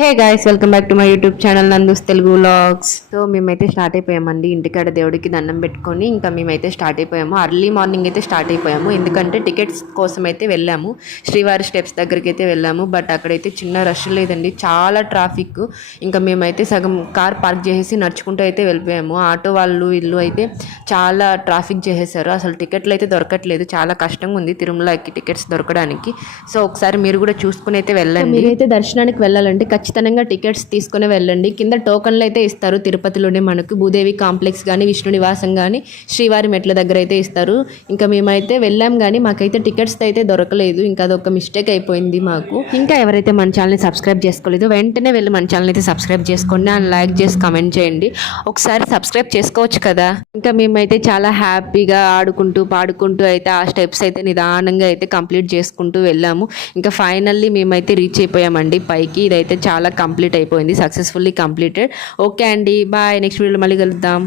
Hey guys, welcome back to my YouTube channel Nandu's Telugu vlogs. So మేమైతే start అయిపోయామండి. ఇంటికాడ దేవుడికి దండం పెట్టుకొని ఇంకా మేమైతే స్టార్ట్ అయిపోయాము. అర్లీ మార్నింగ్ అయితే స్టార్ట్ అయిపోయాము, ఎందుకంటే టికెట్స్ కోసం అయితే వెళ్ళాము. శ్రీవారి స్టెప్స్ దగ్గరికి అయితే వెళ్ళాము. బట్ అక్కడైతే చిన్న రష్ లేదండి, చాలా ట్రాఫిక్. ఇంకా మేమైతే సగం కార్ పార్క్ చేసేసి నడుచుకుంటూ అయితే వెళ్ళిపోయాము. ఆటో వాళ్ళు ఇల్లు అయితే చాలా ట్రాఫిక్ చేసేసారు. అసలు టికెట్లు అయితే దొరకట్లేదు, చాలా కష్టంగా ఉంది తిరుమలకి టికెట్స్ దొరకడానికి. సో ఒకసారి మీరు కూడా చూసుకుని అయితే వెళ్ళండి. మీరైతే దర్శనానికి వెళ్ళాలంటే ఖచ్చితంగా టికెట్స్ తీసుకుని వెళ్ళండి. కింద టోకన్లు అయితే ఇస్తారు. తిరుపతిలోనే మనకు భూదేవి కాంప్లెక్స్ కానీ, విష్ణు నివాసం కానీ, శ్రీవారి మెట్ల దగ్గర అయితే ఇస్తారు. ఇంకా మేమైతే వెళ్ళాం కానీ మాకైతే టికెట్స్ అయితే దొరకలేదు. ఇంకా అదొక మిస్టేక్ అయిపోయింది మాకు. ఇంకా ఎవరైతే మన ఛానల్ని సబ్స్క్రైబ్ చేసుకోలేదు వెంటనే వెళ్ళి మన ఛానల్ అయితే సబ్స్క్రైబ్ చేసుకోండి అండ్ లైక్ చేసి కమెంట్ చేయండి. ఒకసారి సబ్స్క్రైబ్ చేసుకోవచ్చు కదా. ఇంకా మేమైతే చాలా హ్యాపీగా ఆడుకుంటూ పాడుకుంటూ అయితే ఆ స్టెప్స్ అయితే నిదానంగా అయితే కంప్లీట్ చేసుకుంటూ వెళ్ళాము. ఇంకా ఫైనల్లీ మేమైతే రీచ్ అయిపోయామండి పైకి. ఇదైతే చాలా కంప్లీట్ అయిపోయింది, సక్సెస్ఫుల్లీ కంప్లీటెడ్. ఓకే అండి, బాయ్. నెక్స్ట్ వీడియోలో మళ్ళీ కలుద్దాం.